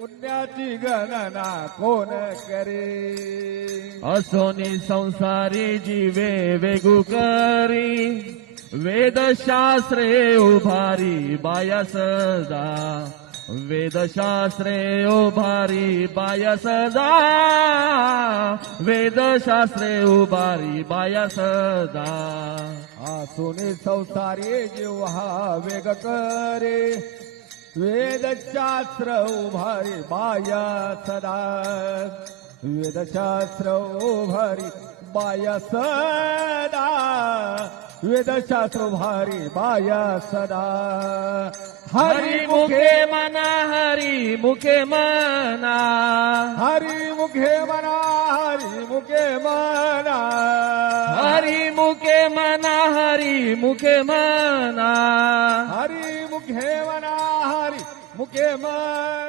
पुण्याची गणना कोण करे. असोनी संसारी जीवे वेगू करी वेदशास्त्रे उभारी बाया सदा. वेदशास्त्रे उभारी बाया सदा. वेदशास्त्रे उभारी बाया सदा. आसुनी संसारी जीवा वेग करे वेदशास्त्र उभारी बाया सदा. वेदशास्त्र उभारी बाया सदा. वेदशास्त्र उभारी बाया सदा. हरी मुखे मना हरी मुखे मना. हरी मुखे मना हरी मुखे मना. हरी मुखे मना हरी मुखे मना. हरी मुखे मना हरी मुखे मना.